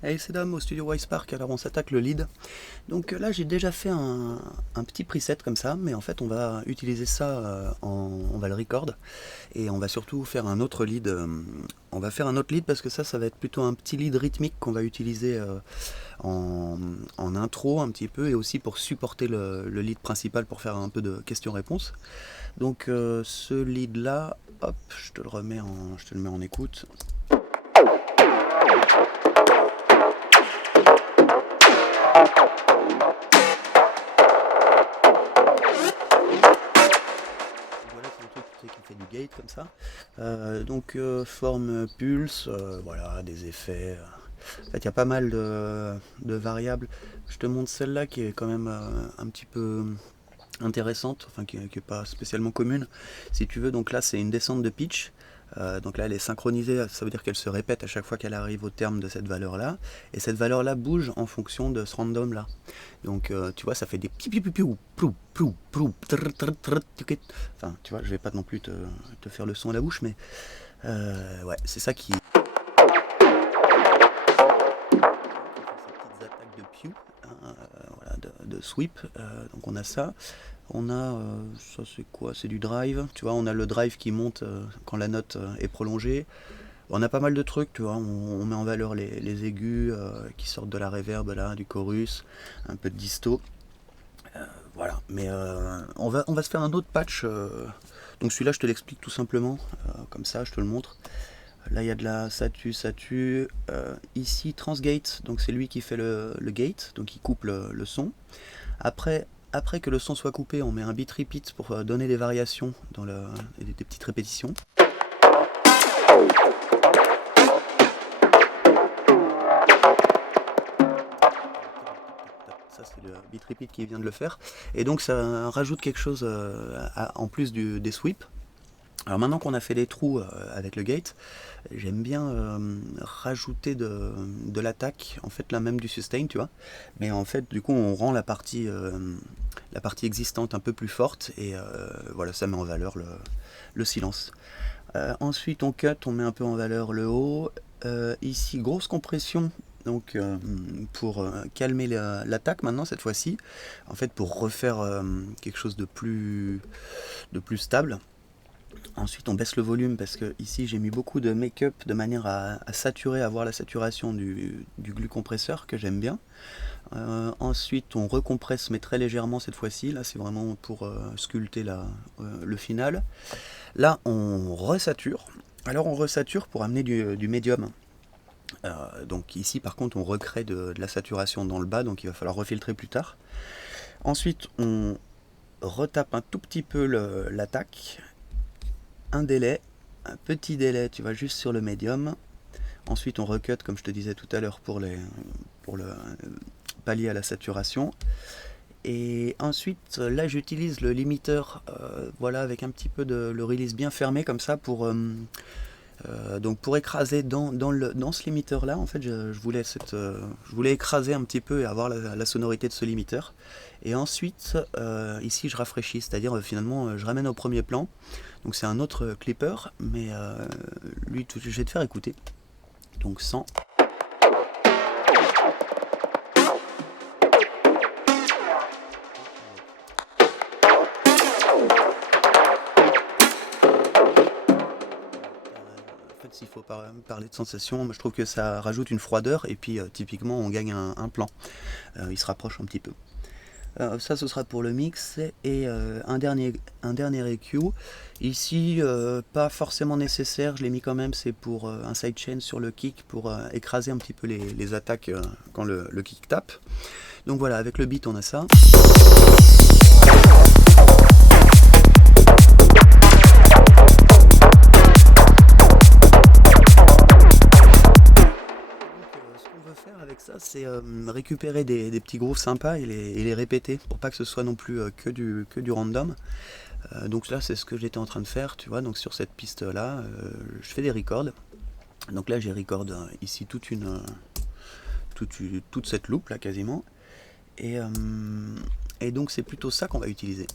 Hey, c'est Dom au studio Wisepark, alors on s'attaque le lead. Donc là j'ai déjà fait un petit preset comme ça, mais en fait on va utiliser ça, on va le record, et on va surtout faire un autre lead. On va faire un autre lead parce que ça va être plutôt un petit lead rythmique qu'on va utiliser en intro un petit peu, et aussi pour supporter le lead principal pour faire un peu de questions-réponses. Donc ce lead là, hop, je te le mets en écoute. Voilà, c'est un truc qui fait du gate comme ça. Forme pulse, voilà, des effets. En fait, il y a pas mal de variables. Je te montre celle-là qui est quand même un petit peu intéressante, enfin qui est pas spécialement commune. Si tu veux, donc là c'est une descente de pitch. Donc là elle est synchronisée, ça veut dire qu'elle se répète à chaque fois qu'elle arrive au terme de cette valeur là, et cette valeur là bouge en fonction de ce random là. Donc tu vois, ça fait des piou piou piou plou plou plou trrr, trrr, trrr, tuquet. Enfin tu vois, je vais pas non plus te faire le son à la bouche, mais ouais, c'est ça qui ces petites attaques de pew, hein, voilà, de sweep. Donc on a ça. On a, ça c'est quoi? C'est du drive. Tu vois, on a le drive qui monte quand la note est prolongée. On a pas mal de trucs, tu vois. On met en valeur les aigus qui sortent de la reverb là, du chorus, un peu de disto. Voilà. Mais on va se faire un autre patch. Donc celui-là, je te l'explique tout simplement. Comme ça, je te le montre. Là, il y a de la satu. Ici, transgate. Donc c'est lui qui fait le gate. Donc il coupe le son. Après que le son soit coupé, on met un beat repeat pour donner des variations des petites répétitions. Ça c'est le beat repeat qui vient de le faire. Et donc ça rajoute quelque chose en plus des sweeps. Alors maintenant qu'on a fait les trous avec le gate, j'aime bien rajouter de l'attaque, en fait là même du sustain, tu vois. Mais en fait du coup on rend la partie existante un peu plus forte, et voilà, ça met en valeur le silence. Ensuite on cut, on met un peu en valeur le haut. Ici grosse compression, donc pour calmer l'attaque maintenant cette fois-ci, en fait pour refaire quelque chose de plus stable. Ensuite on baisse le volume parce que ici j'ai mis beaucoup de make-up de manière à saturer, à avoir la saturation du glue compresseur que j'aime bien. Ensuite on recompresse, mais très légèrement cette fois-ci. Là c'est vraiment pour sculpter le final. Là on resature. Alors on resature pour amener du médium. Donc ici par contre on recrée de la saturation dans le bas, donc il va falloir refiltrer plus tard. Ensuite on retape un tout petit peu l'attaque. Un petit délai, tu vas juste sur le médium. Ensuite on recut comme je te disais tout à l'heure pour le pallier à la saturation. Et ensuite là j'utilise le limiteur, voilà, avec un petit peu de le release bien fermé comme ça pour écraser dans ce limiteur là. En fait je voulais écraser un petit peu et avoir la sonorité de ce limiteur. Et ensuite ici je rafraîchis, c'est-à-dire finalement je ramène au premier plan. Donc c'est un autre clipper, mais lui je vais te faire écouter. Donc 100. S'il faut parler de sensation, je trouve que ça rajoute une froideur, et puis typiquement on gagne un plan. Il se rapproche un petit peu. Ça ce sera pour le mix, et un dernier EQ. Ici pas forcément nécessaire, je l'ai mis quand même, c'est pour un sidechain sur le kick pour écraser un petit peu les attaques quand le kick tape. Donc voilà, avec le beat on a ça. Faire avec ça, c'est récupérer des petits grooves sympas et les répéter pour pas que ce soit non plus que du random. Donc là c'est ce que j'étais en train de faire, tu vois. Donc sur cette piste là je fais des records. Donc là j'ai record ici toute cette loupe là quasiment, et donc c'est plutôt ça qu'on va utiliser.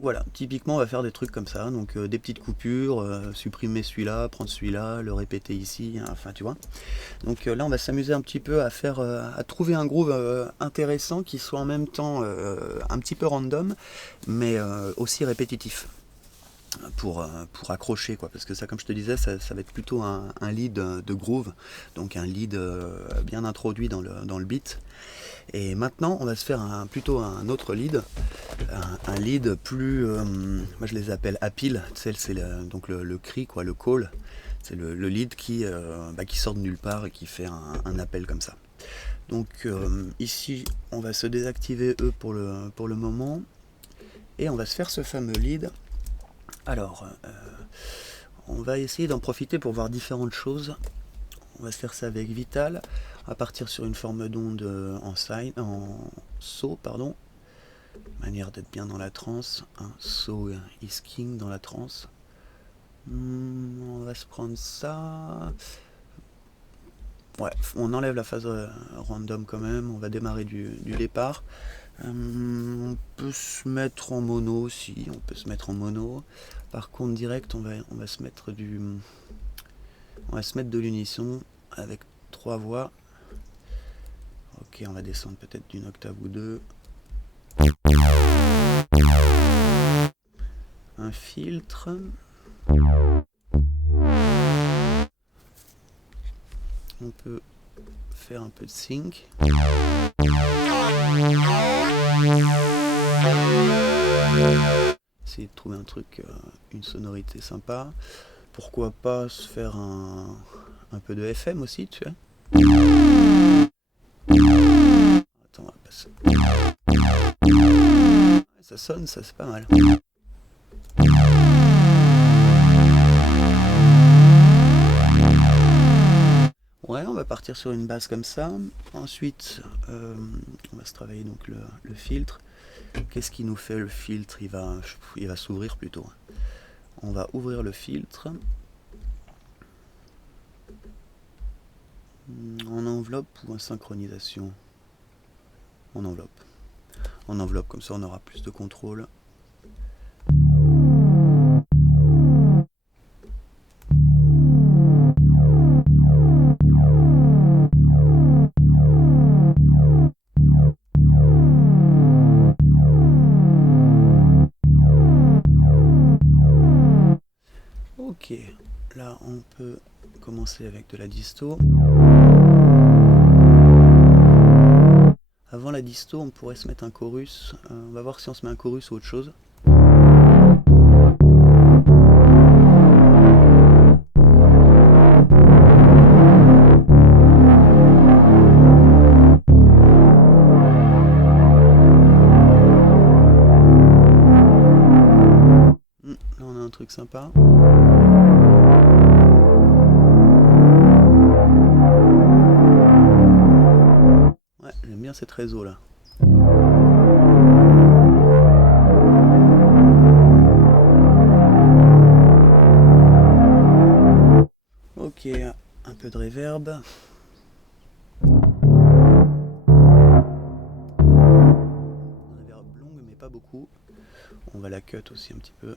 Donc voilà, typiquement on va faire des trucs comme ça, donc des petites coupures, supprimer celui-là, prendre celui-là, le répéter ici, hein, enfin tu vois. Donc là on va s'amuser un petit peu à faire, à trouver un groove intéressant qui soit en même temps un petit peu random, mais aussi répétitif. Pour accrocher quoi, parce que ça, comme je te disais, ça va être plutôt un lead de groove, donc un lead bien introduit dans le beat. Et maintenant on va se faire plutôt un autre lead, un lead plus, moi je les appelle appeal, tu sais, c'est donc le cri quoi, le call, c'est le lead qui sort de nulle part et qui fait un appel comme ça. Donc ici on va se désactiver eux pour le moment, et on va se faire ce fameux lead. Alors, on va essayer d'en profiter pour voir différentes choses. On va se faire ça avec Vital, à partir sur une forme d'onde en saut, pardon. Manière d'être bien dans la transe. Un saut is king dans la transe. On va se prendre ça. Ouais, on enlève la phase random quand même. On va démarrer du départ. On peut se mettre en mono aussi, on peut se mettre en mono. Par contre direct on va se mettre de l'unisson avec 3 voix. Ok, on va descendre peut-être d'une octave ou deux. Un filtre. On peut faire un peu de sync. Essayer de trouver un truc, une sonorité sympa. Pourquoi pas se faire un peu de FM aussi, tu vois. Attends, on va passer. Ça sonne, ça c'est pas mal. Ouais, on va partir sur une base comme ça. Ensuite, on va se travailler donc le filtre. Qu'est-ce qui nous fait le filtre? Il va s'ouvrir plutôt. On va ouvrir le filtre. En enveloppe ou en synchronisation? En enveloppe. En enveloppe, comme ça on aura plus de contrôle. Ok, là on peut commencer avec de la disto. Avant la disto, on pourrait se mettre un chorus. On va voir si on se met un chorus ou autre chose. Là on a un truc sympa. Ouais, j'aime bien cette réseau là. Ok, un peu de reverb. Un reverb longue mais pas beaucoup. On va la cut aussi un petit peu.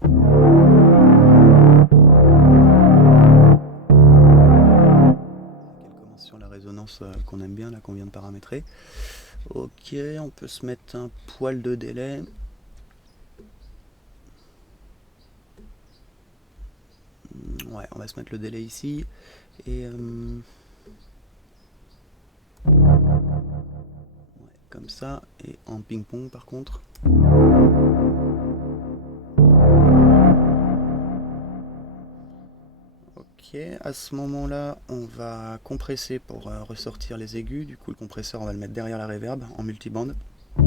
Qu'elle commence sur la résonance qu'on aime bien là, qu'on vient de paramétrer. Ok, on peut se mettre un poil de délai. Ouais, on va se mettre le délai ici. Et ouais, comme ça. Et en ping-pong par contre. Ok, à ce moment-là, on va compresser pour ressortir les aigus. Du coup, le compresseur, on va le mettre derrière la reverb en multibande. Pour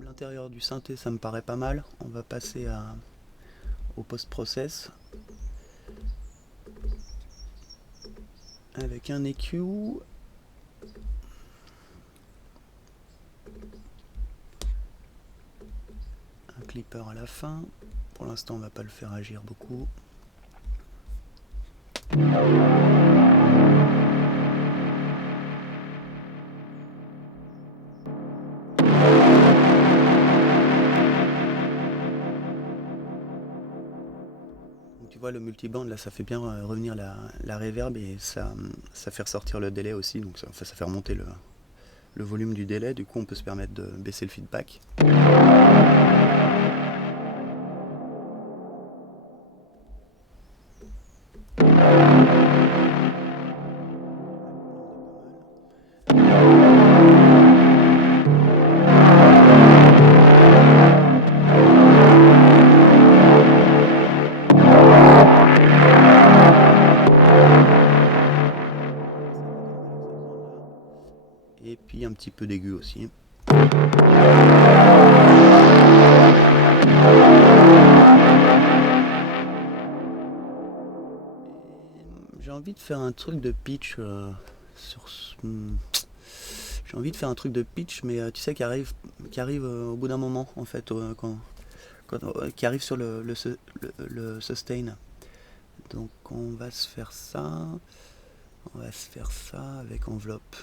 l'intérieur du synthé, ça me paraît pas mal. On va passer au post-process avec un EQ. clipper à la fin. Pour l'instant on va pas le faire agir beaucoup. Tu vois le multiband là, ça fait bien revenir la reverb et ça fait ressortir le délai aussi, donc ça fait remonter le volume du délai. Du coup on peut se permettre de baisser le feedback. Et puis un petit peu d'aigu aussi. J'ai envie de faire un truc de pitch j'ai envie de faire un truc de pitch, mais tu sais, qui arrive au bout d'un moment, en fait, qui arrive sur le sustain. Donc on va se faire ça. On va se faire ça avec enveloppe.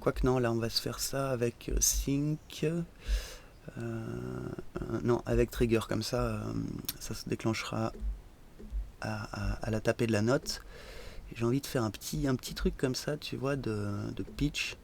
Quoique non, là on va se faire ça avec sync. Non, avec trigger, comme ça, ça se déclenchera à la tapée de la note. J'ai envie de faire un petit truc comme ça, tu vois, de pitch.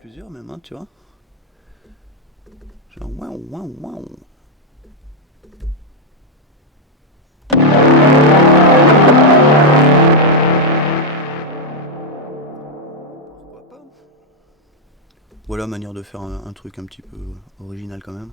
Plusieurs même, hein, tu vois. Genre waouh waouh waouh. Pourquoi pas. Voilà, manière de faire un truc un petit peu original quand même.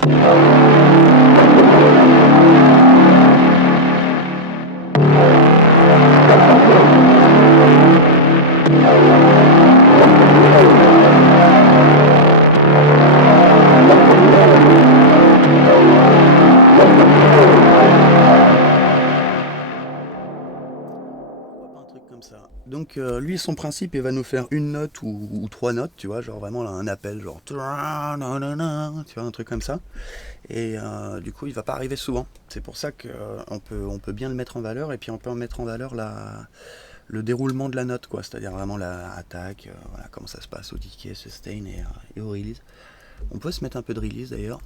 Donc lui son principe il va nous faire une note ou trois notes, tu vois, genre vraiment là, un appel genre tu vois, un truc comme ça, et du coup il va pas arriver souvent. C'est pour ça que on peut bien le mettre en valeur, et puis on peut en mettre en valeur le déroulement de la note, quoi, c'est-à-dire vraiment la attaque, voilà comment ça se passe au decay, sustain et au release. On peut se mettre un peu de release d'ailleurs.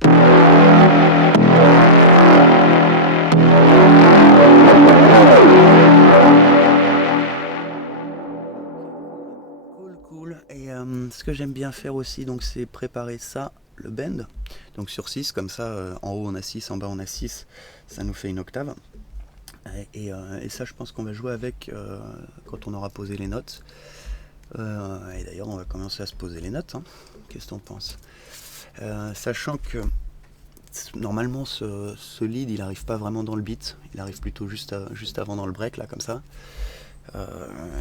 Cool. Et ce que j'aime bien faire aussi, donc, c'est préparer ça, le bend, donc sur 6, comme ça, en haut on a 6, en bas on a 6, ça nous fait une octave. Et ça, je pense qu'on va jouer avec quand on aura posé les notes. Et d'ailleurs, on va commencer à se poser les notes, hein. Qu'est-ce que t'en penses? Sachant que normalement ce lead il arrive pas vraiment dans le beat, il arrive plutôt juste avant dans le break, là, comme ça.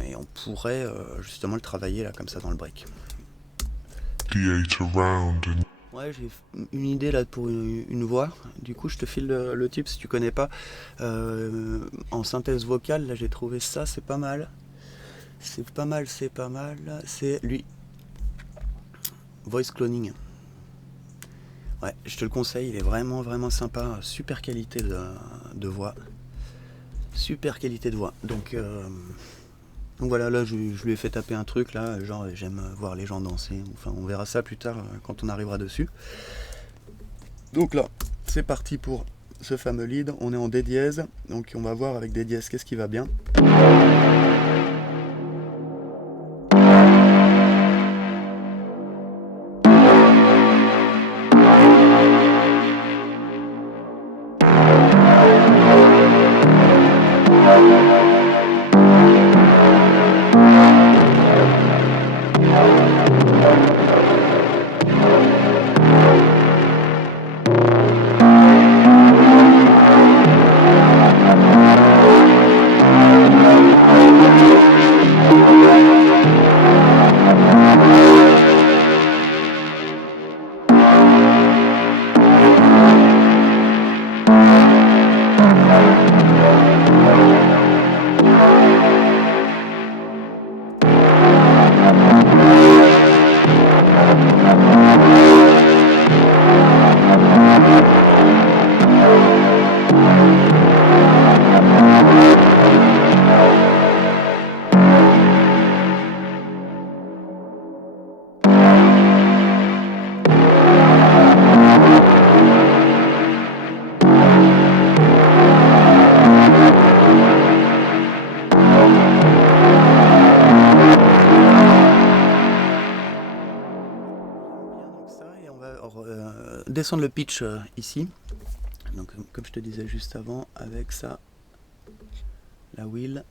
Et on pourrait justement le travailler là comme ça dans le break. Ouais, j'ai une idée là pour une voix. Du coup, je te file le tip si tu connais pas. En synthèse vocale, là j'ai trouvé ça, c'est pas mal. C'est pas mal. C'est lui. Voice cloning. Ouais, je te le conseille, il est vraiment sympa. Super qualité de voix. super qualité de voix. Donc voilà, là je lui ai fait taper un truc là, genre j'aime voir les gens danser. Enfin, on verra ça plus tard quand on arrivera dessus. Donc là, c'est parti pour ce fameux lead. On est en D dièse, donc on va voir avec D dièse qu'est-ce qui va bien. Descendre le pitch ici, donc comme je te disais juste avant, avec ça, la wheel.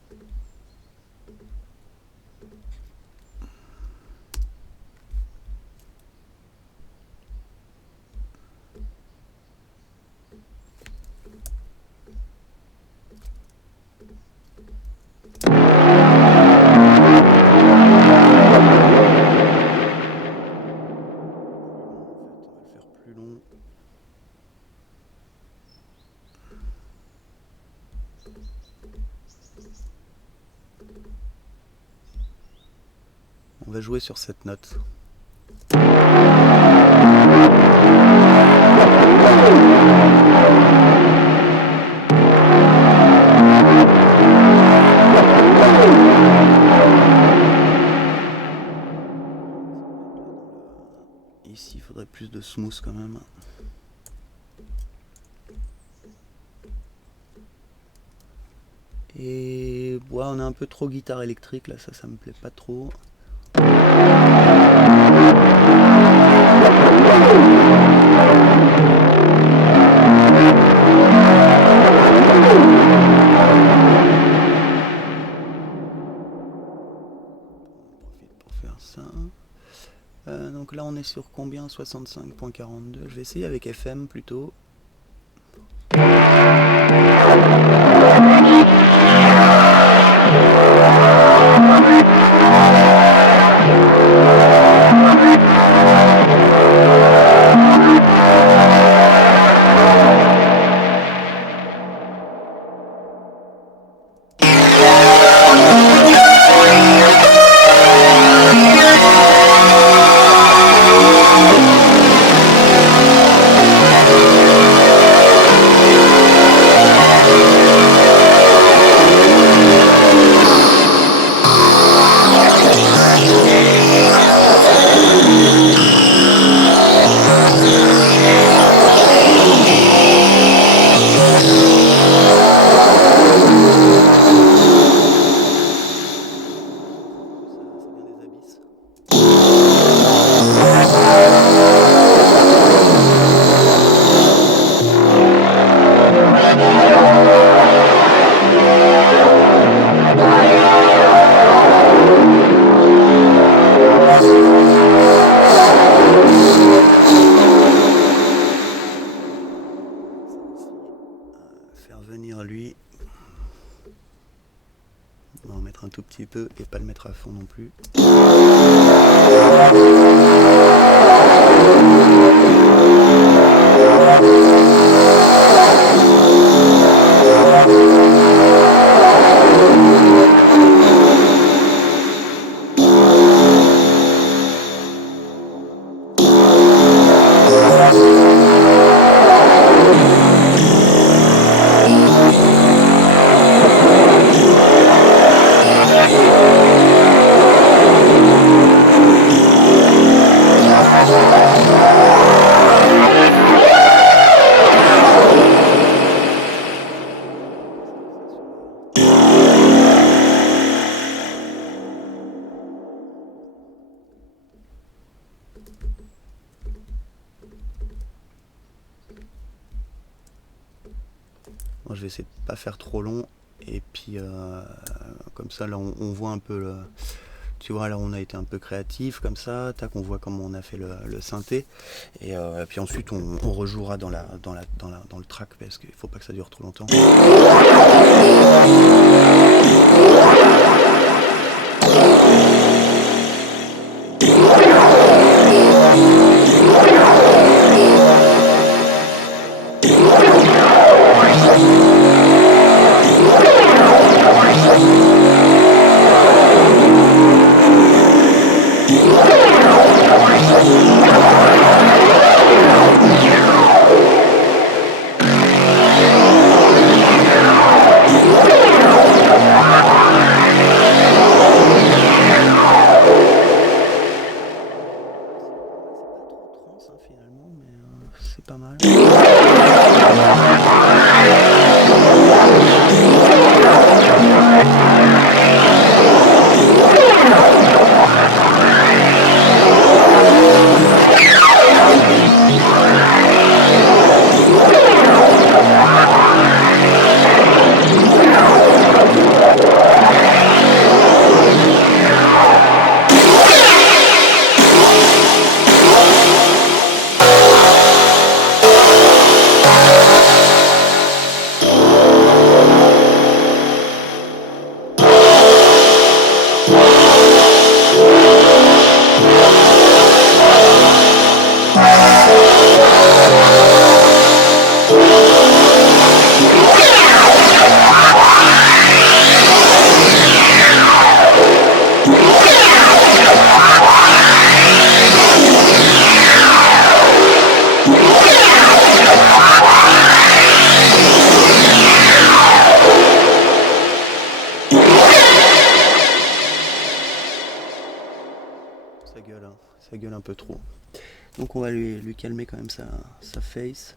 On va jouer sur cette note. Ici, il faudrait plus de smooth quand même. Et ouais, on a un peu trop guitare électrique là, ça me plaît pas trop. Donc là on est sur combien? 65.42. Je vais essayer avec FM plutôt. On va en mettre un tout petit peu et pas le mettre à fond non plus. Moi, je vais essayer de pas faire trop long. Et puis, comme ça, là, on voit un peu le... Tu vois, là, on a été un peu créatif, comme ça. Tac, on voit comment on a fait le synthé. Et puis ensuite, on rejouera dans le track, parce qu'il faut pas que ça dure trop longtemps. Finalement, mais c'est pas mal. Ça gueule un peu trop. Donc on va lui calmer quand même sa face.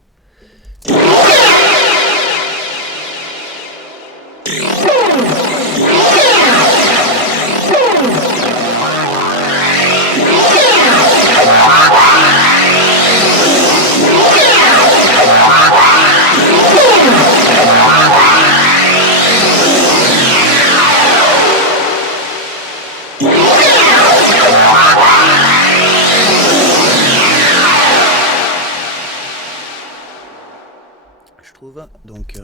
Je trouve donc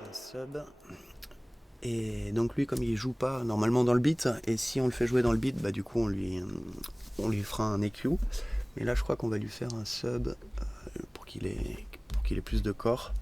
un sub. Et donc lui, comme il joue pas normalement dans le beat, et si on le fait jouer dans le beat, bah du coup on lui fera un EQ. Mais là je crois qu'on va lui faire un sub pour qu'il ait plus de corps.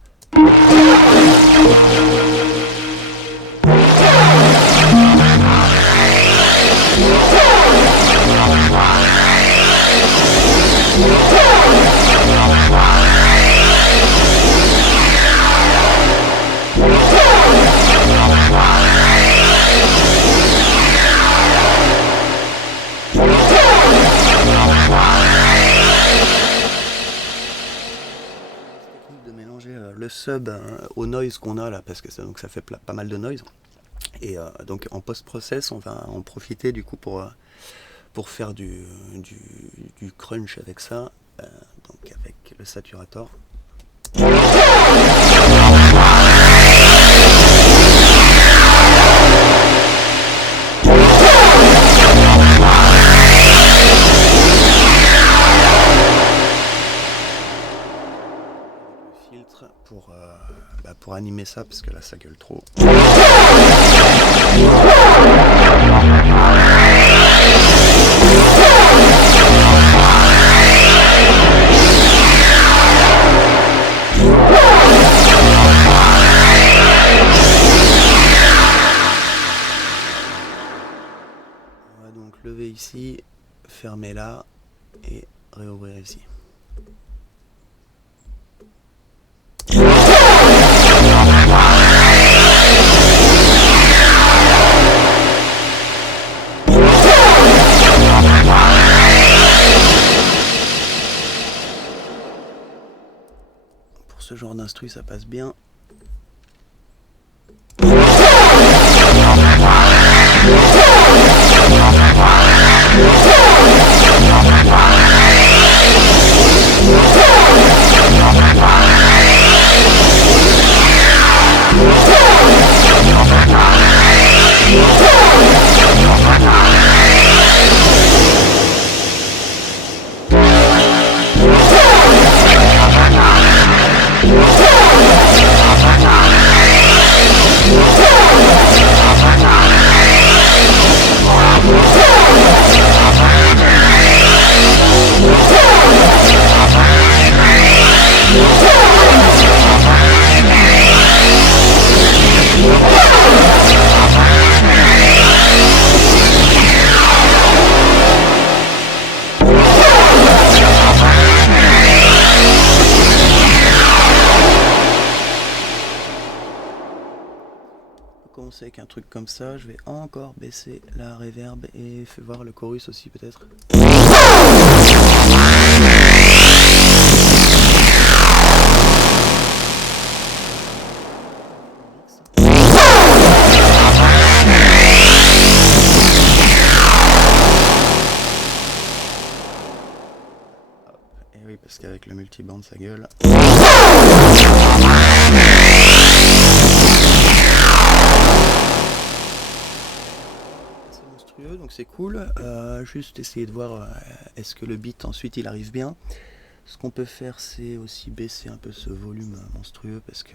De mélanger le sub au noise qu'on a là, parce que ça fait pas mal de noise. Et donc en post-process, on va en profiter du coup pour faire du crunch avec ça, donc avec le saturator. Filtre pour animer ça, parce que là ça gueule trop. On va donc lever ici, fermer là, et réouvrir ici. Pour ce genre d'instru, ça passe bien. Commencer avec un truc comme ça, je vais encore baisser la reverb et faire voir le chorus aussi peut-être. Et oui, parce qu'avec le multiband ça gueule. Donc c'est cool, juste essayer de voir est-ce que le beat ensuite il arrive bien. Ce qu'on peut faire c'est aussi baisser un peu ce volume monstrueux parce que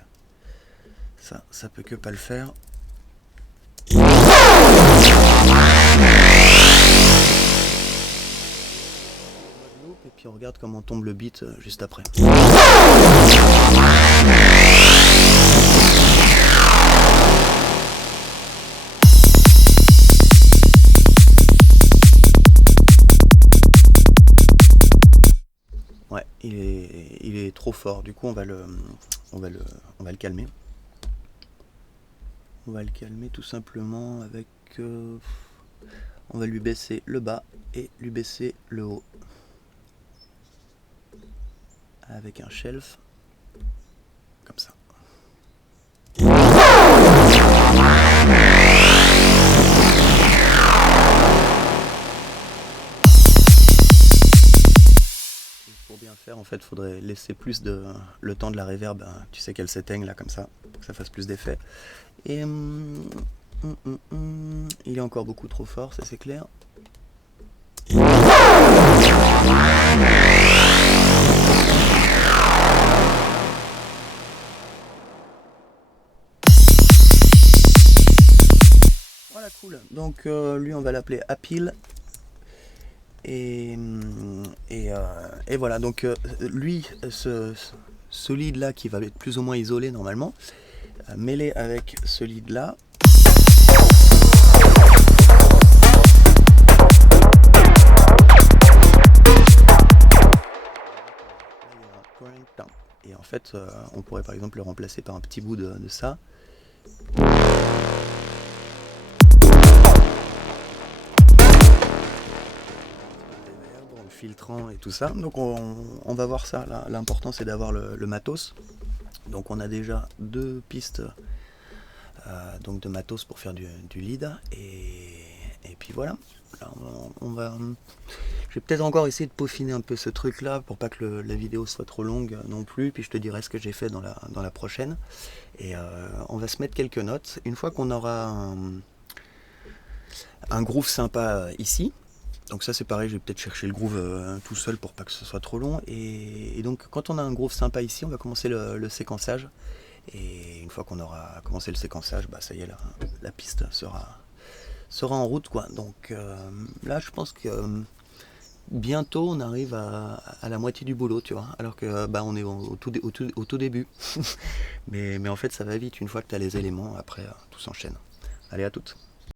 ça peut que pas le faire. Et puis on regarde comment tombe le beat juste après. Ouais, il est trop fort, du coup on va le calmer. On va le calmer tout simplement avec... on va lui baisser le bas et lui baisser le haut. Avec un shelf, comme ça. Pour bien faire, en fait, il faudrait laisser plus le temps de la reverb, tu sais qu'elle s'éteigne là comme ça, pour que ça fasse plus d'effet. Et il est encore beaucoup trop fort, ça c'est clair. Voilà, cool. Donc lui on va l'appeler Appeal. Et voilà, donc lui, ce lead là qui va être plus ou moins isolé normalement, mêlé avec ce lead là. Et en fait, on pourrait par exemple le remplacer par un petit bout de ça. Filtrant et tout ça, donc on va voir ça. L'important c'est d'avoir le matos. Donc on a déjà deux pistes donc de matos pour faire du lead et puis voilà. Là, je vais peut-être encore essayer de peaufiner un peu ce truc là pour pas que la vidéo soit trop longue non plus, puis je te dirai ce que j'ai fait dans la prochaine. Et on va se mettre quelques notes une fois qu'on aura un groove sympa ici. Donc ça c'est pareil, je vais peut-être chercher le groove tout seul pour pas que ce soit trop long. Et donc quand on a un groove sympa ici, on va commencer le séquençage. Et une fois qu'on aura commencé le séquençage, bah ça y est, la piste sera en route quoi. Donc là je pense que bientôt on arrive à la moitié du boulot, tu vois. Alors que bah on est au tout début. mais en fait ça va vite, une fois que tu as les éléments, après tout s'enchaîne. Allez, à toutes.